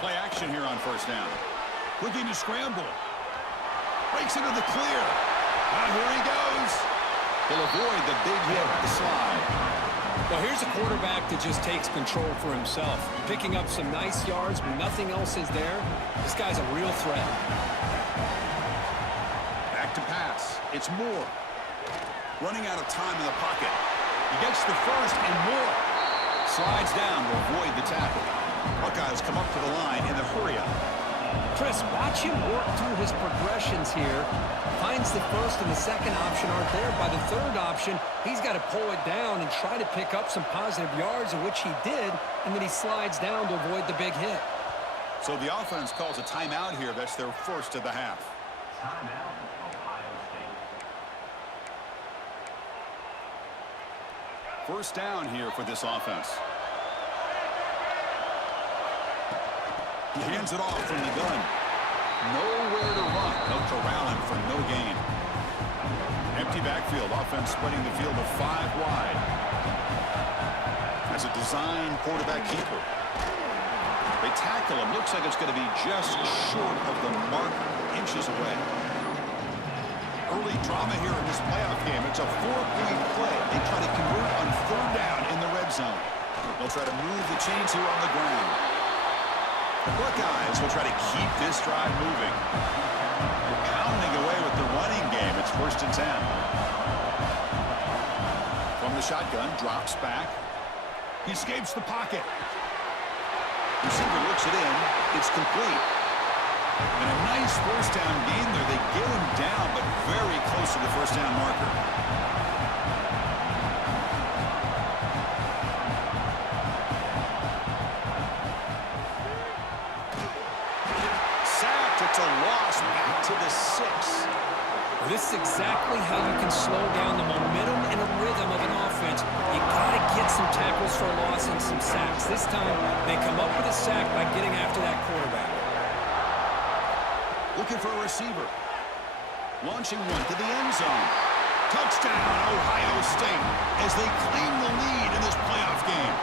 Play action here on first down. Looking to scramble. Breaks into the clear. Here he goes. He'll avoid the big hit with the slide. Well, here's a quarterback that just takes control for himself. Picking up some nice yards when nothing else is there. This guy's a real threat. Back to pass. It's Moore. Running out of time in the pocket. He gets the first and more. Slides down to avoid the tackle. Buckeyes come up to the line in the hurry-up. Chris, watch him work through his progressions here. Finds the first and the second option aren't there. By the third option, he's got to pull it down and try to pick up some positive yards, of which he did, and then he slides down to avoid the big hit. So the offense calls a timeout here. That's their first of the half. Timeout, Ohio State. First down here for this offense. He hands it off from the gun. Nowhere to run. They'll corral him for no gain. Empty backfield. Offense splitting the field of 5 wide. As a design quarterback keeper. They tackle him. Looks like it's going to be just short of the mark, inches away. Early drama here in this playoff game. It's a 4-point play. They try to convert on third down in the red zone. They'll try to move the chains here on the ground. The Buckeyes will try to keep this drive moving. They're pounding away with the running game. It's 1st and 10. From the shotgun, drops back. He escapes the pocket. Receiver looks it in. It's complete. And a nice first down gain there. They get him down, but very close to the first down marker. It's a loss back to the 6. This is exactly how you can slow down the momentum and the rhythm of an offense. You got to get some tackles for a loss and some sacks. This time, they come up with a sack by getting after that quarterback. Looking for a receiver. Launching one to the end zone. Touchdown, Ohio State, as they claim the lead in this playoff game.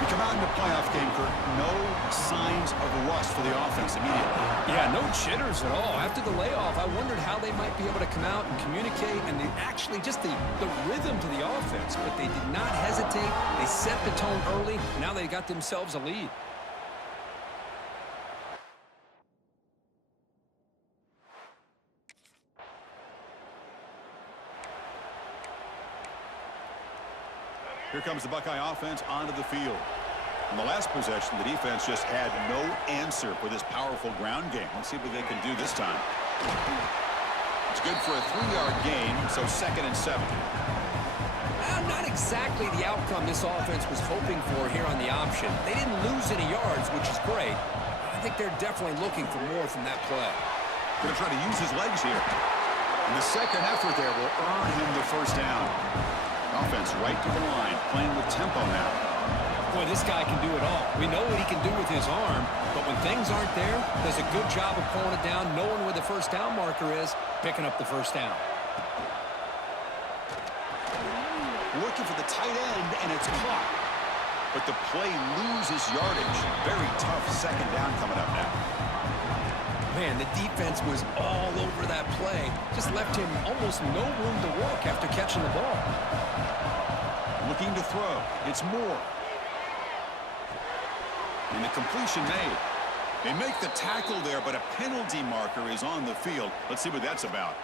We come out in the playoff game, Kurt. No signs of rust for the offense immediately. Yeah, no jitters at all. After the layoff, I wondered how they might be able to come out and communicate, and they actually just the rhythm to the offense. But they did not hesitate. They set the tone early. Now they got themselves a lead. Here comes the Buckeye offense onto the field. In the last possession, the defense just had no answer for this powerful ground game. Let's see what they can do this time. It's good for a 3-yard gain, so 2nd and 7. Not exactly the outcome this offense was hoping for here on the option. They didn't lose any yards, which is great. I think they're definitely looking for more from that play. Going to try to use his legs here. And the second effort there will earn him the first down. Offense right to the line, playing with tempo now. Boy, this guy can do it all. We know what he can do with his arm, but when things aren't there, does a good job of pulling it down, knowing where the first down marker is, picking up the first down. Looking for the tight end, and it's caught. But the play loses yardage. Very tough second down coming up now. Man, the defense was all over that play. Just left him almost no room to work after catching the ball. Looking to throw. It's Moore. And the completion made. They make the tackle there, but a penalty marker is on the field. Let's see what that's about.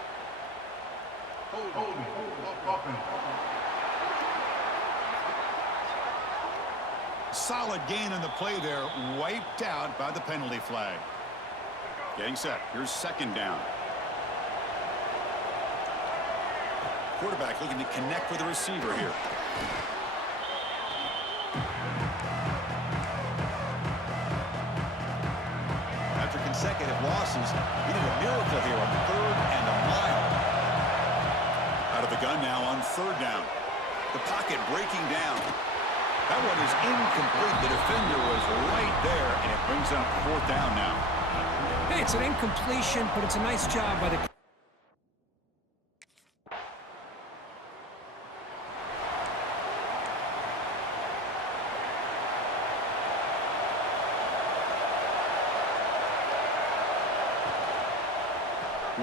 Solid gain on the play there. Wiped out by the penalty flag. Getting set. Here's 2nd down. Quarterback looking to connect with the receiver here. After consecutive losses, we need a miracle here on 3rd and a mile. Out of the gun now on 3rd down. The pocket breaking down. That one is incomplete. The defender was right there, and it brings up 4th down now. Hey, it's an incompletion, but it's a nice job by the...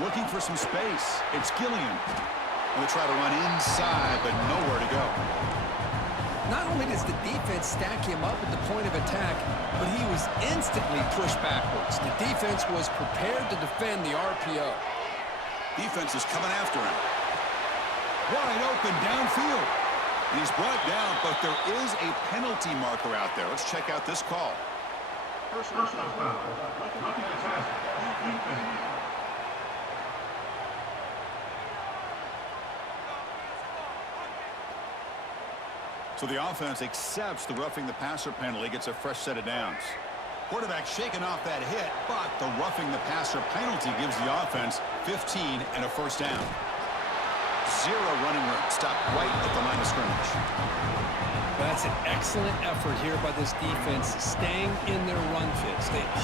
Looking for some space. It's Gillian. Going to try to run inside, but nowhere to go. Not only does the defense stack him up at the point of attack, but he was instantly pushed backwards. The defense was prepared to defend the RPO. Defense is coming after him. Wide open downfield. He's brought down, but there is a penalty marker out there. Let's check out this call. Personal foul. Roughing the passer. So the offense accepts the roughing the passer penalty, gets a fresh set of downs. Quarterback shaking off that hit, but the roughing the passer penalty gives the offense 15 and a first down. Zero running room, stopped right at the line of scrimmage. That's an excellent effort here by this defense, staying in their run fit,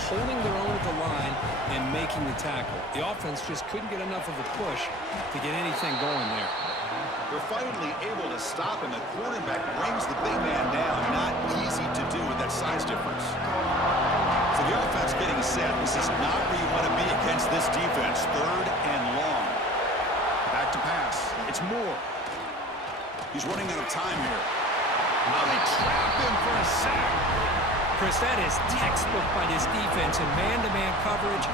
holding their own at the line and making the tackle. The offense just couldn't get enough of a push to get anything going there. They're finally able to stop, and the quarterback brings the big man down. Not easy to do with that size difference. So the offense getting set. This is not where you want to be against this defense. Third and long. Back to pass. It's Moore. He's running out of time here. Now they trap him for a sack. Chris, that is textbook by this defense in man-to-man coverage.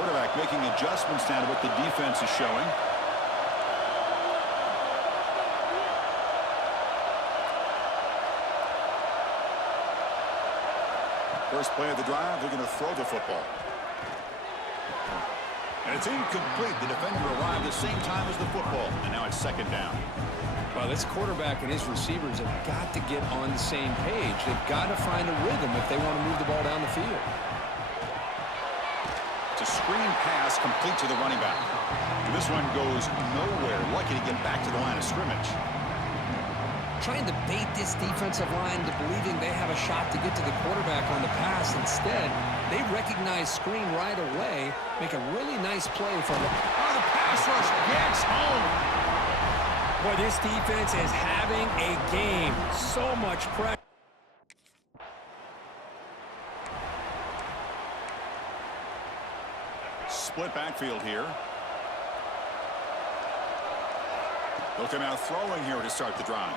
Quarterback making adjustments now to what the defense is showing. First play of the drive, they're going to throw the football. And it's incomplete. The defender arrived the same time as the football, and now it's second down. Well, this quarterback and his receivers have got to get on the same page. They've got to find a rhythm if they want to move the ball down the field. It's a screen pass complete to the running back. And this one goes nowhere. Lucky to get back to the line of scrimmage. Trying to bait this defensive line to believing they have a shot to get to the quarterback on the pass. Instead, they recognize screen right away, make a really nice play from the pass rush gets home. Boy, this defense is having a game. So much pressure. Split backfield here. They'll come out throwing here to start the drive.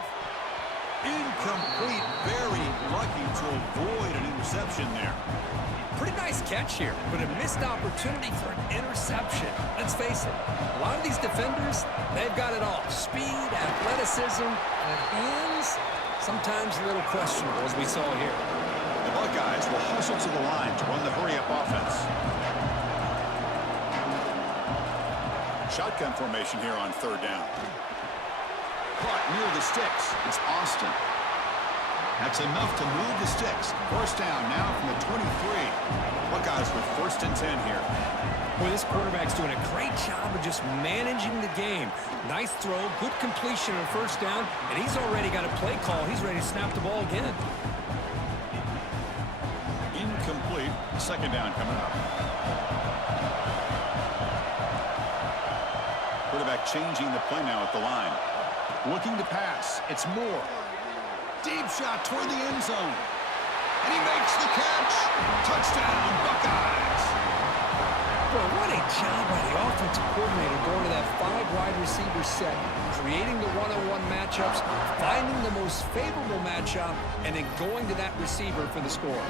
Incomplete. Very lucky to avoid an interception there. Pretty nice catch here, but a missed opportunity for an interception. Let's face it, a lot of these defenders, they've got it all. Speed, athleticism, and hands, sometimes a little questionable, as we saw here. The Buckeyes will hustle to the line to run the hurry-up offense. Shotgun formation here on third down. Caught near the sticks. It's Austin. That's enough to move the sticks. First down now from the 23. Buckeyes with first and 10 here. Boy, this quarterback's doing a great job of just managing the game. Nice throw, good completion on first down, and he's already got a play call. He's ready to snap the ball again. Incomplete. Second down coming up. Quarterback changing the play now at the line. Looking to pass. It's Moore. Deep shot toward the end zone. And he makes the catch. Touchdown, Buckeyes. Boy, what a job by the offensive coordinator going to that 5 wide receiver set, creating the one-on-one matchups, finding the most favorable matchup, and then going to that receiver for the score.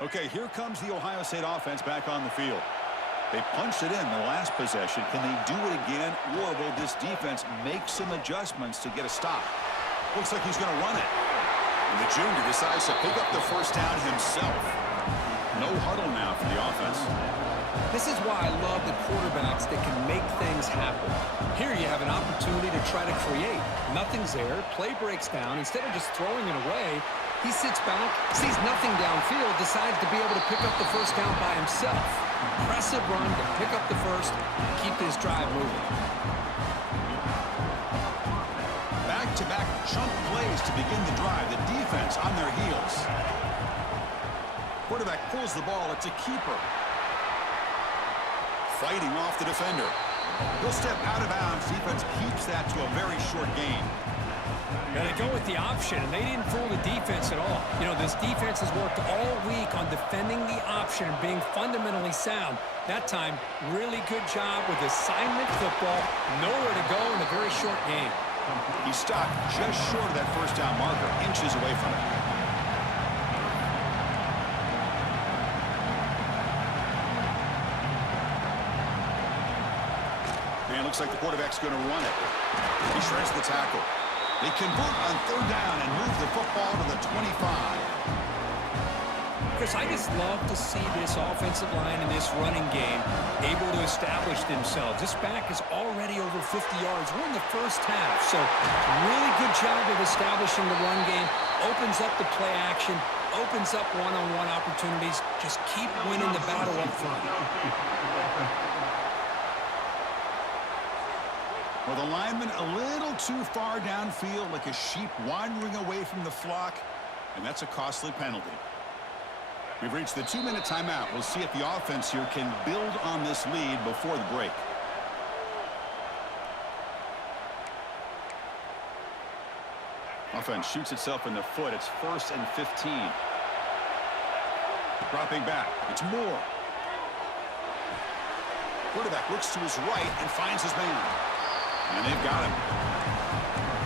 Okay, here comes the Ohio State offense back on the field. They punched it in the last possession. Can they do it again, or will this defense make some adjustments to get a stop? Looks like he's going to run it. And the junior decides to pick up the first down himself. No huddle now for the offense. This is why I love the quarterbacks that can make things happen. Here you have an opportunity to try to create. Nothing's there. Play breaks down. Instead of just throwing it away, he sits back, sees nothing downfield, decides to be able to pick up the first down by himself. Impressive run to pick up the first, keep this drive moving. Back-to-back chunk plays to begin the drive. The defense on their heels. Quarterback pulls the ball. It's a keeper. Fighting off the defender. He'll step out of bounds. Defense keeps that to a very short gain. Now they go with the option, and they didn't fool the defense at all. You know, this defense has worked all week on defending the option and being fundamentally sound. That time, really good job with assignment football. Nowhere to go in a very short game. He stopped just short of that first down marker, inches away from it. And it looks like the quarterback's going to run it. He shreds the tackle. They convert on third down and move the football to the 25. Chris, I just love to see this offensive line in this running game able to establish themselves. This back is already over 50 yards. We're in the first half, so really good job of establishing the run game. Opens up the play action, opens up one-on-one opportunities. Just keep winning the battle up front. Well, the lineman a little too far downfield, like a sheep wandering away from the flock, and that's a costly penalty. We've reached the 2-minute timeout. We'll see if the offense here can build on this lead before the break. Offense shoots itself in the foot. It's 1st and 15. Dropping back. It's Moore. Quarterback looks to his right and finds his man. And they've got him.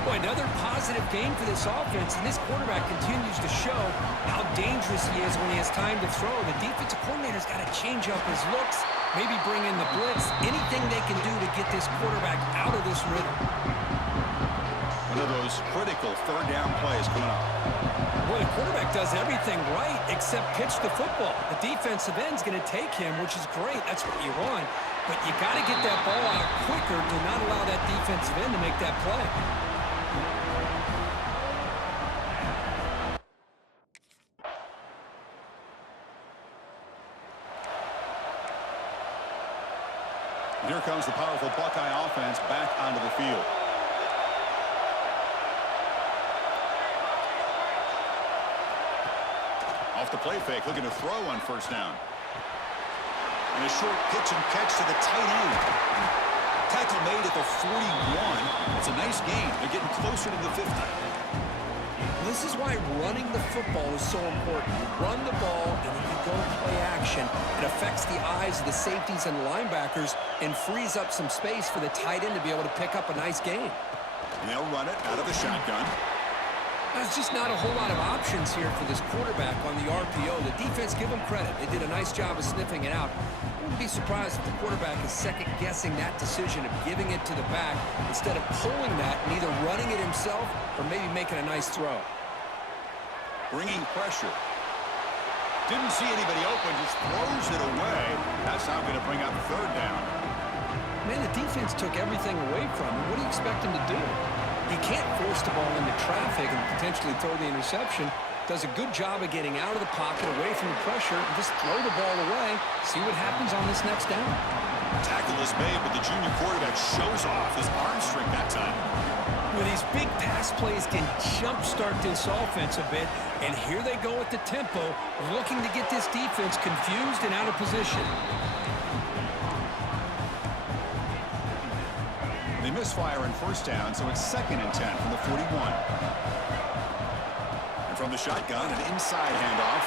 Boy, another positive game for this offense, and this quarterback continues to show how dangerous he is when he has time to throw. The defensive coordinator's got to change up his looks, maybe bring in the blitz, anything they can do to get this quarterback out of this rhythm. One of those critical third down plays coming up. Well, the quarterback does everything right except pitch the football. The defensive end's going to take him, which is great. That's what you want. But you got to get that ball out quicker to not allow that defensive end to make that play. Here comes the powerful Buckeye offense back onto the field. Off the play fake, looking to throw on first down. And a short pitch and catch to the tight end. Tackle made at the 41. It's a nice gain. They're getting closer to the 50. This is why running the football is so important. You run the ball, and then you go play action. It affects the eyes of the safeties and linebackers and frees up some space for the tight end to be able to pick up a nice gain. And they'll run it out of the shotgun. There's just not a whole lot of options here for this quarterback on the RPO. The defense, give them credit. They did a nice job of sniffing it out. I wouldn't be surprised if the quarterback is second-guessing that decision of giving it to the back instead of pulling that and either running it himself or maybe making a nice throw. Bringing pressure. Didn't see anybody open, just throws it away. That's not going to bring up third down. Man, the defense took everything away from him. What do you expect him to do? He can't force the ball into traffic and potentially throw the interception. Does a good job of getting out of the pocket, away from the pressure, and just throw the ball away. See what happens on this next down. Tackle is made, but the junior quarterback shows off his arm strength that time. Well, these big pass plays can jumpstart this offense a bit, and here they go at the tempo, looking to get this defense confused and out of position. They misfire in first down, so it's 2nd and 10 from the 41. And from the shotgun, an inside handoff.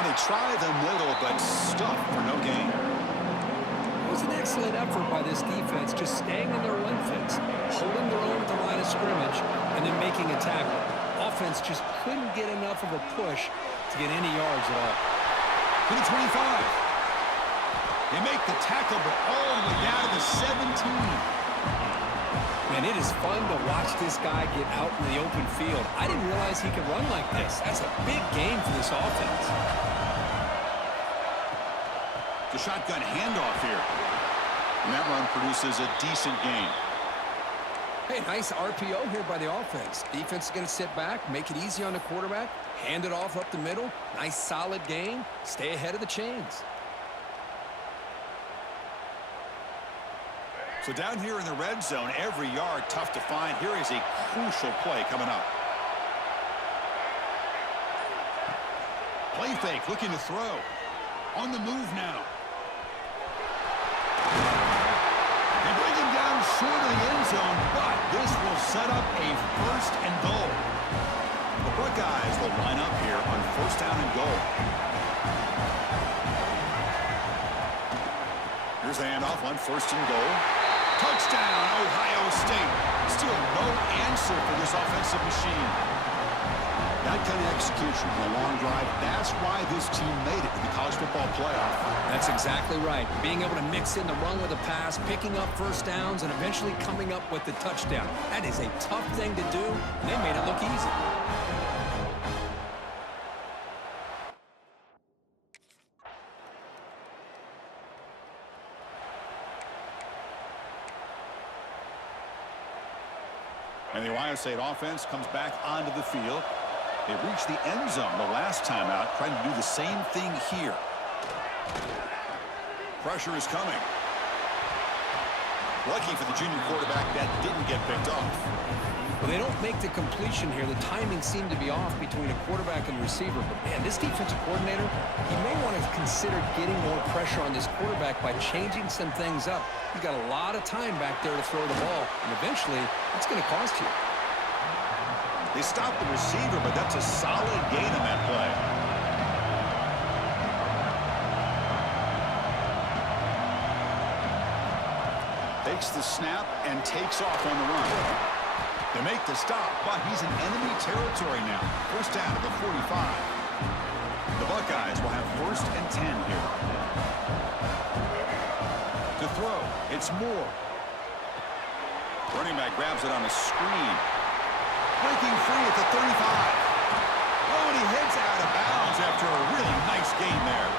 And they try the middle, but stuffed for no gain. It was an excellent effort by this defense, just staying in their run fence, holding their own at the line of scrimmage, and then making a tackle. Offense just couldn't get enough of a push to get any yards at all. To the 25. They make the tackle, but all the way down to the 17. And it is fun to watch this guy get out in the open field. I didn't realize he could run like this. That's a big game for this offense. The shotgun handoff here. And that run produces a decent gain. Hey, nice RPO here by the offense. Defense is going to sit back, make it easy on the quarterback, hand it off up the middle. Nice solid gain. Stay ahead of the chains. So down here in the red zone, every yard tough to find. Here is a crucial play coming up. Play fake, looking to throw. On the move now. They bring him down short of the end zone, but this will set up a 1st and goal. The Buckeyes will line up here on 1st down and goal. Here's the handoff on 1st and goal. Touchdown, Ohio State. Still no answer for this offensive machine. That kind of execution on a long drive, that's why this team made it to the college football playoff. That's exactly right. Being able to mix in the run with a pass, picking up 1st downs, and eventually coming up with the touchdown. That is a tough thing to do, and they made it look easy. And the Ohio State offense comes back onto the field. They reached the end zone the last time out, trying to do the same thing here. Pressure is coming. Lucky for the junior quarterback, that didn't get picked off. Well, they don't make the completion here. The timing seemed to be off between a quarterback and receiver. But, man, this defensive coordinator, he may want to consider getting more pressure on this quarterback by changing some things up. He's got a lot of time back there to throw the ball, and eventually it's going to cost you. They stopped the receiver, but that's a solid gain on that play. Takes the snap and takes off on the run. They make the stop, but he's in enemy territory now. 1st down at the 45. The Buckeyes will have 1st and 10 here. To throw, it's Moore. Running back grabs it on a screen. Breaking free at the 35. Oh, and he heads out of bounds after a really nice gain there.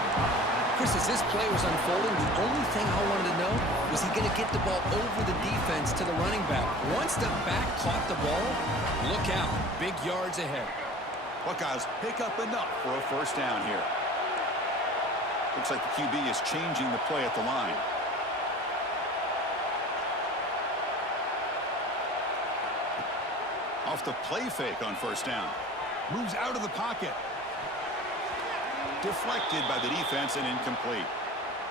Chris, as this play was unfolding, the only thing I wanted to know was he going to get the ball over the defense to the running back. Once the back caught the ball, look out. Big yards ahead. Buckeyes pick up enough for a 1st down here. Looks like the QB is changing the play at the line. Off the play fake on 1st down. Moves out of the pocket. Deflected by the defense and incomplete.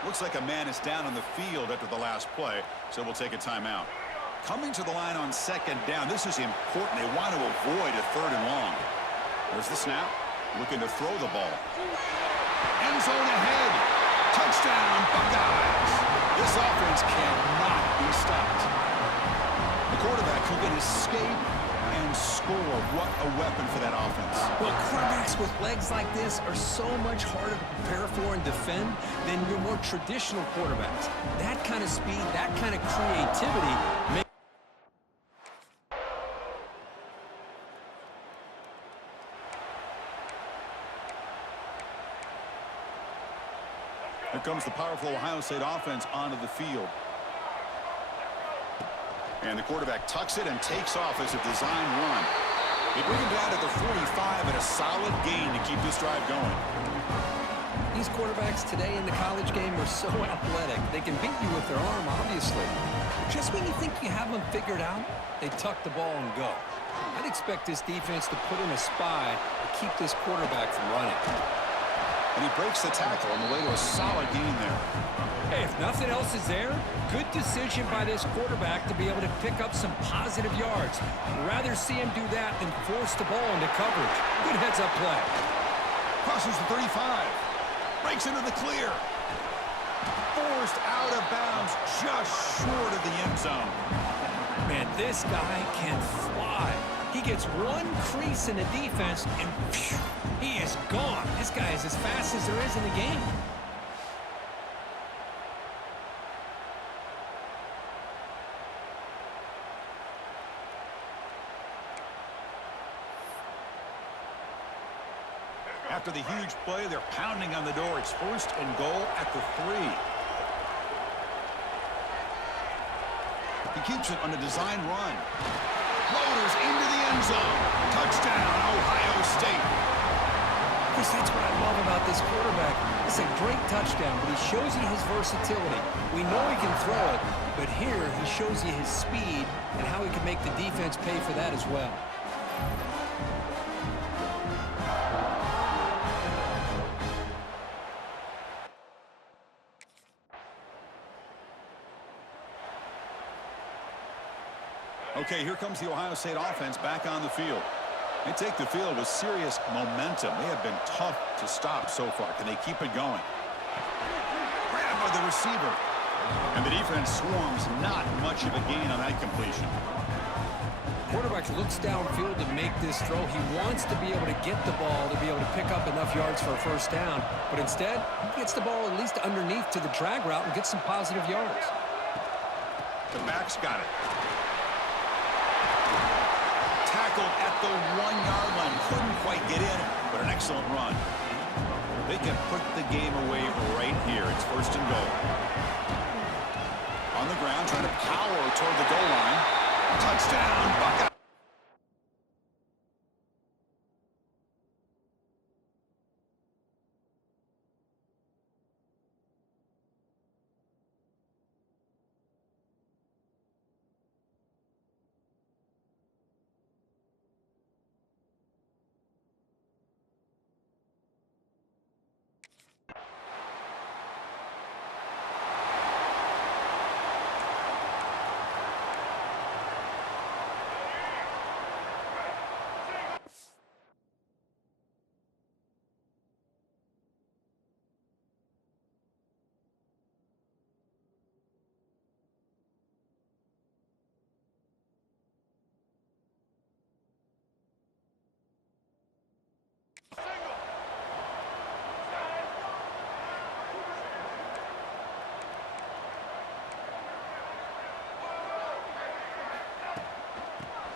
Looks like a man is down on the field after the last play, so we'll take a timeout. Coming to the line on 2nd down. This is important. They want to avoid a 3rd and long. There's the snap. Looking to throw the ball. End zone ahead. Touchdown, Buckeyes. This offense cannot be stopped. The quarterback who can escape and score. What a weapon for that offense. Well, quarterbacks with legs like this are so much harder to prepare for and defend than your more traditional quarterbacks. That kind of speed, that kind of creativity makes... Here comes the powerful Ohio State offense onto the field. And the quarterback tucks it and takes off as a design run. They bring him down to the 45 and a solid gain to keep this drive going. These quarterbacks today in the college game are so athletic. They can beat you with their arm, obviously. Just when you think you have them figured out, they tuck the ball and go. I'd expect this defense to put in a spy to keep this quarterback from running. And he breaks the tackle on the way to a solid gain there. Hey, if nothing else is there, good decision by this quarterback to be able to pick up some positive yards. Rather see him do that than force the ball into coverage. Good heads-up play. Crosses the 35. Breaks into the clear. Forced out of bounds just short of the end zone. Man, this guy can fly. He gets one crease in the defense, and phew, he is gone. This guy is as fast as there is in the game. After the huge play, they're pounding on the door. It's 1st and goal at the 3. He keeps it on a design run. Floaters into the end zone. Touchdown, Ohio State. Chris, that's what I love about this quarterback. It's a great touchdown, but he shows you his versatility. We know he can throw it, but here he shows you his speed and how he can make the defense pay for that as well. Okay, here comes the Ohio State offense back on the field. They take the field with serious momentum. They have been tough to stop so far. Can they keep it going? Grabbed by the receiver. And the defense swarms, not much of a gain on that completion. Quarterback looks downfield to make this throw. He wants to be able to get the ball to be able to pick up enough yards for a 1st down. But instead, he gets the ball at least underneath to the drag route and gets some positive yards. The back's got it. Tackled at the 1-yard line. Couldn't quite get in, but an excellent run. They can put the game away right here. It's 1st and goal. On the ground, trying to power toward the goal line. Touchdown, Buckeye.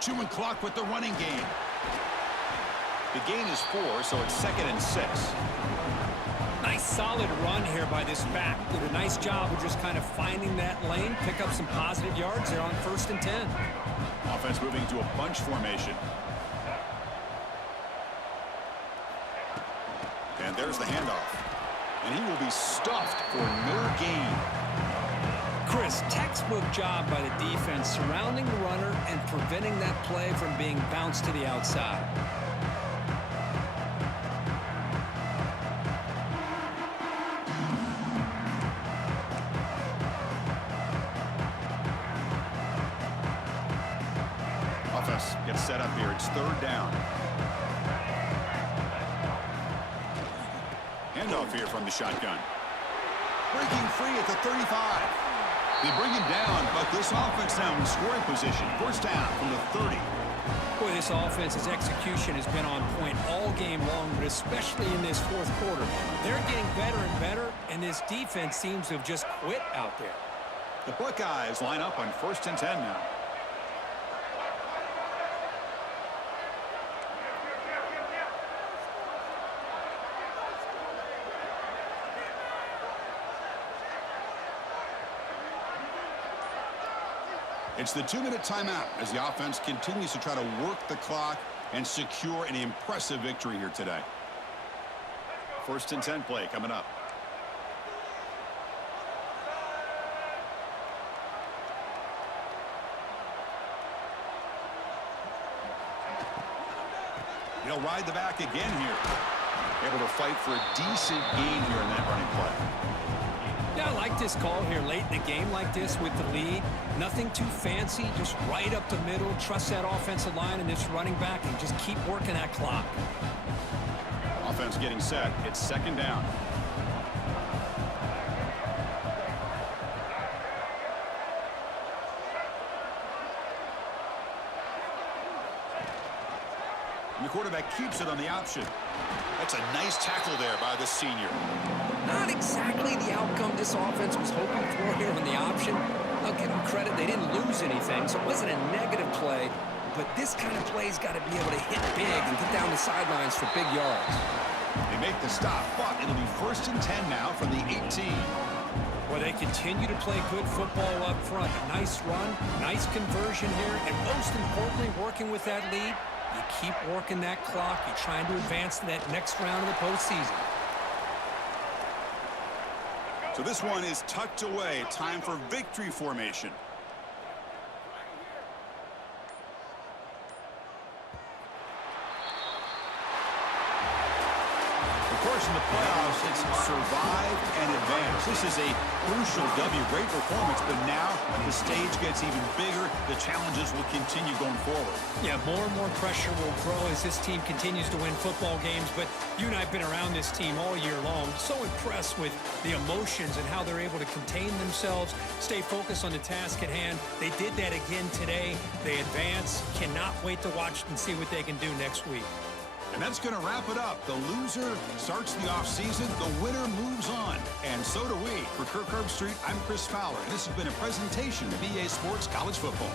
Chewing clock with the running game. The gain is 4, so it's 2nd and 6. Nice solid run here by this back. Did a nice job of just kind of finding that lane, pick up some positive yards there on 1st and 10. Offense moving to a bunch formation. And there's the handoff. And he will be stuffed for no gain. Chris, textbook job by the defense surrounding the runner and preventing that play from being bounced to the outside. Offense gets set up here. It's 3rd down. Handoff here from the shotgun. Breaking free at the 35. They bring him down, but this offense now in scoring position. 1st down from the 30. Boy, this offense's execution has been on point all game long, but especially in this 4th quarter. They're getting better and better, and this defense seems to have just quit out there. The Buckeyes line up on 1st and 10 now. It's the 2-minute timeout as the offense continues to try to work the clock and secure an impressive victory here today. 1st and 10 play coming up. He'll ride the back again here. Able to fight for a decent gain here in that running play. Yeah, I like this call here late in the game like this with the lead. Nothing too fancy, just right up the middle. Trust that offensive line and this running back and just keep working that clock. Offense getting set. It's 2nd down. And the quarterback keeps it on the option. That's a nice tackle there by the senior. Not exactly the outcome this offense was hoping for here on the option. I'll give them credit. They didn't lose anything, so it wasn't a negative play. But this kind of play's got to be able to hit big and get down the sidelines for big yards. They make the stop, but it'll be 1st and 10 now from the 18. Well, they continue to play good football up front. A nice run, nice conversion here, and most importantly, working with that lead, you keep working that clock. You're trying to advance to that next round of the postseason. So this one is tucked away. Time for victory formation. Of course, in the playoffs, it's survive and advance. This is a crucial W. Great performance, but now the stage gets even bigger. The challenges will continue going forward. Yeah, more and more pressure will grow as this team continues to win football games, but you and I have been around this team all year long. So impressed with the emotions and how they're able to contain themselves, stay focused on the task at hand. They did that again today. They advance. Cannot wait to watch and see what they can do next week. And that's going to wrap it up. The loser starts the offseason. The winner moves on. And so do we. For Kirk Herbstreit, I'm Chris Fowler. This has been a presentation of EA Sports College Football.